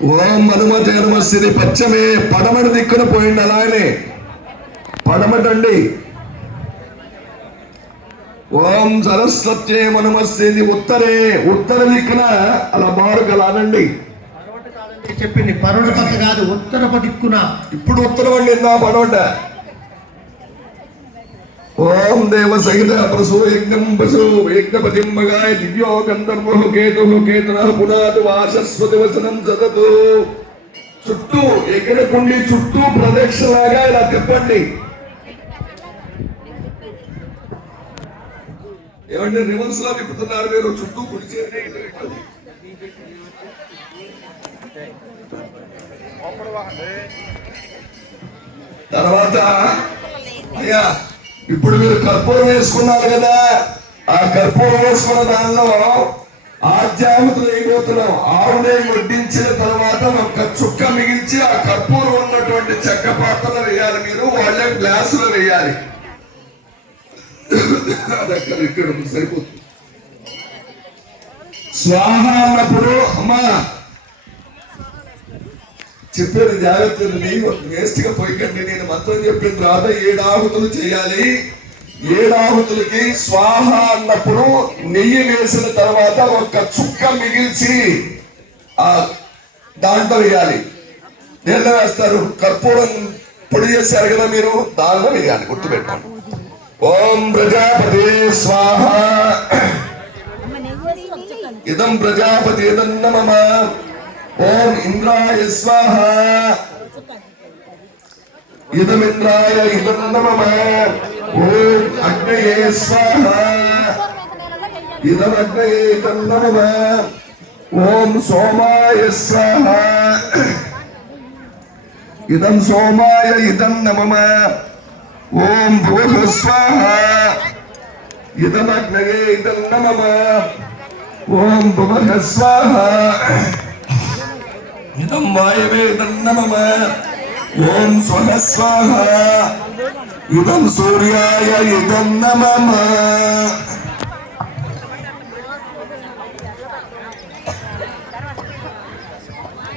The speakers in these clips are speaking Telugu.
ఓం హనుమతే నమః. పచ్చమే పడమటి దిక్కున పోయింది, అలానే పడమటండి. ఓం సరస్వత్యే నమః. ఉత్తర దిక్కున అలా మారుగలానండి. చెప్పింది పడమటి కాదు, ఉత్తరపు దిక్కున. ఇప్పుడు ఉత్తరం అండి, పడమట. ఓం దేవ సహిత ప్రసూ యజ్ఞం పశు యజ్ఞపతిం మగాయ దివ్యో గంధర్వో కేతు కేతున పునాతు వాసస్వతి వసనం సతతు. చుట్టూ ఎక్కడ కుండి చుట్టూ ప్రదక్షిణలాగా ఇలా తిప్పండి. ఏమంటే రివర్స్ లో తిప్పుతున్నారు మీరు, చుట్టూ కుడిచేది. తర్వాత అయ్యా ఇప్పుడు మీరు కర్పూరం వేసుకున్నారు కదా, ఆ కర్పూరం వేసుకున్న దానిలో ఆధ్యాత్మికలు అయిపోతున్నాం. ఆవునే వడ్డించిన తర్వాత ఒక్క చుక్క మిగిల్చి ఆ కర్పూరం ఉన్నటువంటి చెక్క పాత్రలు వేయాలి. మీరు వాళ్ళే గ్లాసులు వేయాలి. ఇక్కడ సరిపోతుంది. స్వాహ అన్నప్పుడు అమ్మా చెప్పేది జాగ్రత్త, వేస్ట్ గా పోయికండి. నేను మంత్రం చెప్పిన తర్వాత 7 ఆహుతులు చేయాలి. 7 ఆహుతులకి స్వాహ అన్నప్పుడు నెయ్యి వేసిన తర్వాత ఒక్క చుక్క మిగిల్చి ఆ దాంట్లో వేయాలి. దేంట్లో వేస్తారు? కర్పూరం పొడి చేశారు కదా మీరు, దానిలో వేయాలి. గుర్తుపెట్టాలి. ఓం ప్రజాపతి స్వాహ. ఇదం ప్రజాపతి నమః. ఓం ఇంద్రాయ స్వాహ. ఇదమింద్రాయ ఇదం నమః. ఓం అగ్నయే స్వాహ. ఇదం అగ్నయే ఇదం నమః. ఓం సోమాయ స్వాహ. ఇదం సోమాయ ఇదం నమః. ఓం భూః స్వాహ. ఇదం అగ్నయే ఇదం నమః. ఓం భువః స్వాహ. ఇదం వాయవే ఇదం నమః. ఓం స్వః స్వాహ. ఇదం సూర్యాయ ఇదం నమః.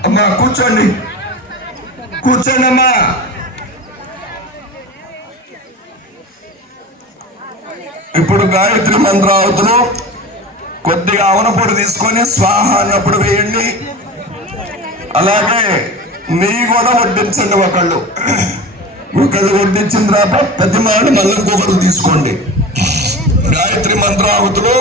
అమ్మా కూర్చోండి, కూర్చోండి అమ్మా. ఇప్పుడు గాయత్రి మంత్రావతులు కొద్దిగా అవనపొడి తీసుకొని స్వాహ అన్నప్పుడు వేయండి. అలాగే నెయ్యి కూడా వడ్డించండి. ఒకళ్ళు వడ్డించిన తర్వాత ప్రతి మాట మళ్ళీ ఇంకొకరు తీసుకోండి. గాయత్రి మంత్రావతులు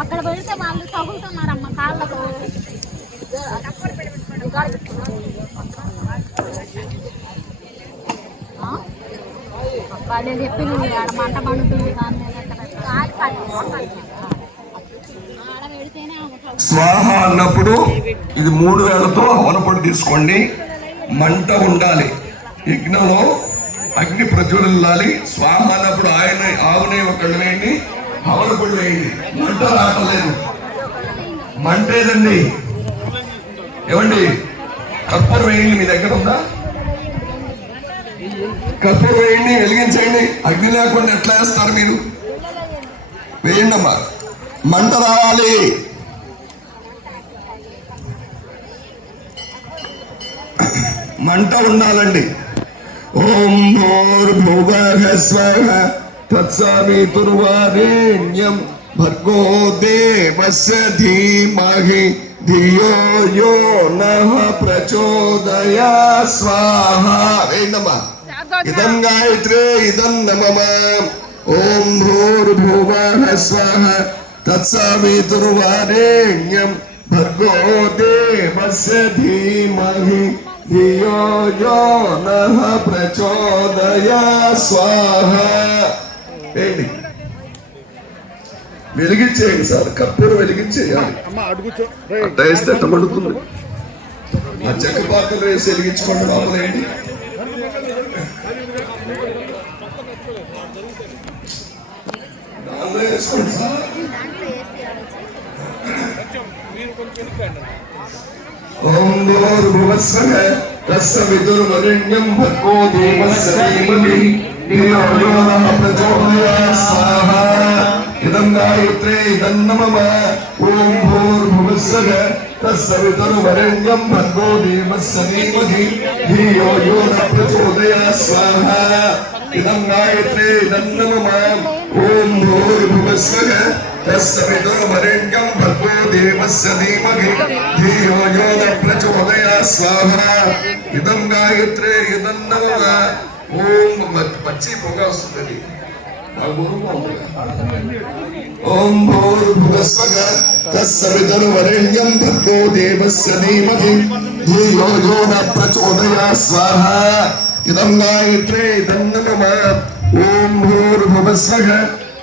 అక్కడ పెడితే వాళ్ళు తగులుతున్నారమ్మ కాళ్ళకు. నేను చెప్పి మంట పండుతుంది. స్వాహ అన్నప్పుడు ఇది 3 వేలతో అవనపొడి తీసుకోండి. మంట ఉండాలి, యజ్ఞంలో అగ్ని ప్రజ్వలిల్లాలి. స్వాహ అన్నప్పుడు ఆవునే ఒకళ్ళు వేయండి, అవనపొడి వేయండి. మంట రావట్లేదు, మంట ఏదండి? ఏమండి కర్పూరం వేయండి. మీ దగ్గర ఉందా? కర్పూరం వేయండి, వెలిగించండి. అగ్ని లేకుండా ఎట్లా వేస్తారు మీరు? వేయండి అమ్మా, మంట రావాలి. మంట ఉండాలండి. ఓం భూర్భువః స్వః తత్సవితుర్వరేణ్యం భర్గో దేవస్య ధీమహి ధియో యో నః ప్రచోదయాత్ స్వాహ. వేయండమ్మా. ఇదం గాయత్రే ఇదం నమః. ఓం భూర్భువః స్వః తత్సవితుర్వరేణ్యం భర్గో దేవస్య ధీమహి ధియో యో నః ప్రచోదయాత్ స్వాహ. ఏంటి వెలిగించేయండి సార్, కర్పూరం వెలిగించేయాలి. వేస్తే మండుతుంది. ఆ చెక్క పాత్రలు వేసి వెలిగించుకోండి. లోపలేండి దానిలో వేసుకోండి సార్. ఓం భూర్భువః స్వః తత్సవితుర్వరేణ్యం భర్గో దేవస్య ధీమహి ధియో యో నః ప్రచోదయాత్ స్వాహా ఇదం గాయత్రే ఇదం నమః ఓం భూర్భువస్సః తస్సవితుర్వరేణ్యం భర్గో దేవస్య ధీమహి ధియో యో నః ప్రచోదయాత్ స్వాహా ఇదం గాయత్రే ఇదం నమః ఓం భూర్భువస్సః తస్సవితుర్వరేణ్యం భర్గో దేవస్య ధీమహి ధియో యో నః ప్రచోదయాత్ స్వాహా ఇదం గాయత్రే ఇదం నమః ఓం పచ్చి పొగ వస్తుంది ఓం భూర్భువస్సః తస్సవితుర్వరేణ్యం భర్గో దేవస్య ధీమహి ధియో యో నః ప్రచోదయాత్ స్వాహా ఇదం గాయత్రే ఇదం నమః ఓం భూర్భువస్సః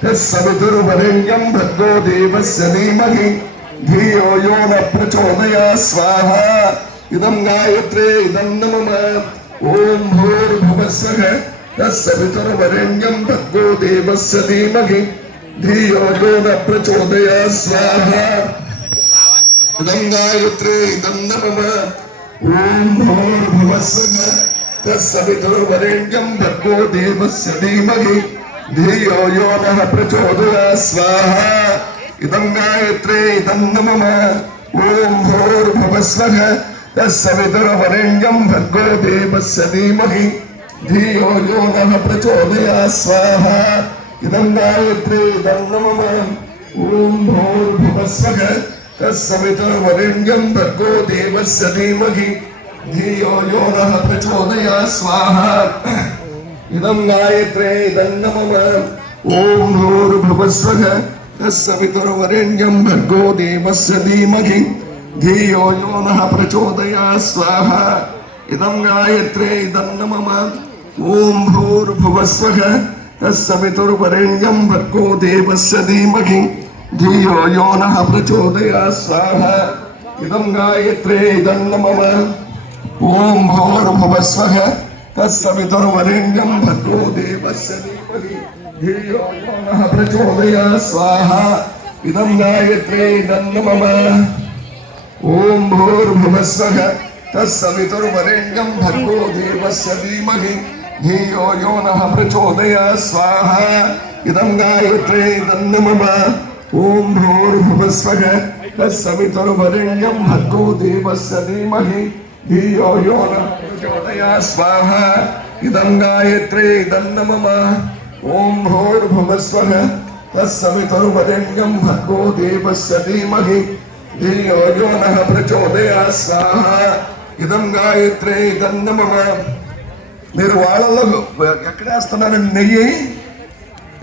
తస్సవితుర్వరేణ్యం భర్గో దేవస్య ధీమహి ధియో యో నః ప్రచోదయాత్ స్వాహా ఇదం గాయత్రే ఇదం నమః ఓం భూర్భువస్సః తస్సవితుర్వరేణ్యం భర్గో దేవస్య ధీమహి ధియో యో నః ప్రచోదయాత్ స్వాహా ఇదం గాయత్రే ఇదం నమః ఓం భూర్భువస్సః తస్సవితుర్వరేణ్యం భర్గో దేవస్య ధీమహి ధియో యో నః ప్రచోదయాత్ స్వాహా ఇదం గాయత్రే ఇదం నమః ఓం భూర్భువస్సః తస్సవితుర్వరేణ్యం భర్గో దేవస్య ధీమహి ధియో యో నః ప్రచోదయాత్ స్వాహా ఇదం గాయత్రే ఇదం నమః ఓం భూర్భువస్సః తస్సవితుర్వరేణ్యం భర్గో దేవస్య ధీమహి ధియో యో నః ప్రచోదయాత్ స్వాహా ఇదం గాయత్రే ఇదం నమః ఓం భూర్భువస్సః తస్సవితుర్వరేణ్యం భర్గో దేవస్య ధీమహి ధియో యో నః ప్రచోదయాత్ స్వాహా ఇదం గాయత్రే ఇదం నమః ఓం భూర్భువస్సః తస్సవితుర్వరేణ్యం భర్గో దేవస్య ధీమహి ధియో యో నః ప్రచోదయాత్ స్వాహా ఇదం గాయత్రే ఇదం నమః ఓం భూర్భువస్సః తస్సవితుర్వరేణ్యం భర్గో దేవస్య ధీమహి ధియో యో నః ప్రచోదయాత్ స్వాహా ఇదం గాయత్రే ఇదం నమః ఓం భూర్భువస్సః తస్సవితుర్వరేణ్యం భర్గో దేవస్య ధీమహి ధియో యో నః ప్రచోదయాత్ స్వాహా ఇదం గాయత్రే ఇదం నమః ఓం భూర్భువస్సః తస్సవితుర్వరేణ్యం భర్గో దేవస్య ధీమహి ధియో యో నః ప్రచోదయాత్ స్వాహా ఇదం గాయత్రే ఇదం నమః ఓం భూర్భువస్సః తస్సవితుర్వరేణ్యం భర్గో దేవస్య ధీమహి ధియో యో నః ప్రచోదయాత్ స్వాహా ఇదం గాయత్రే ఇదం నమః మీరు వాళ్ళలో ఎక్కడేస్తున్నారండి నెయ్యి?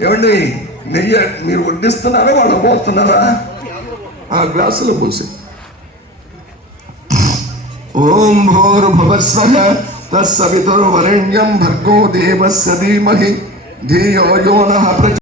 ఏమండి నెయ్యి మీరు వడ్డిస్తున్నారా వాళ్ళు పోస్తున్నారా? ఆ గ్లాసులో పోసి ఓం భూర్భువస్సః తస్సవితుర్వరేణ్యం భర్గో దేవస్య ధీమహి ధియో యో నః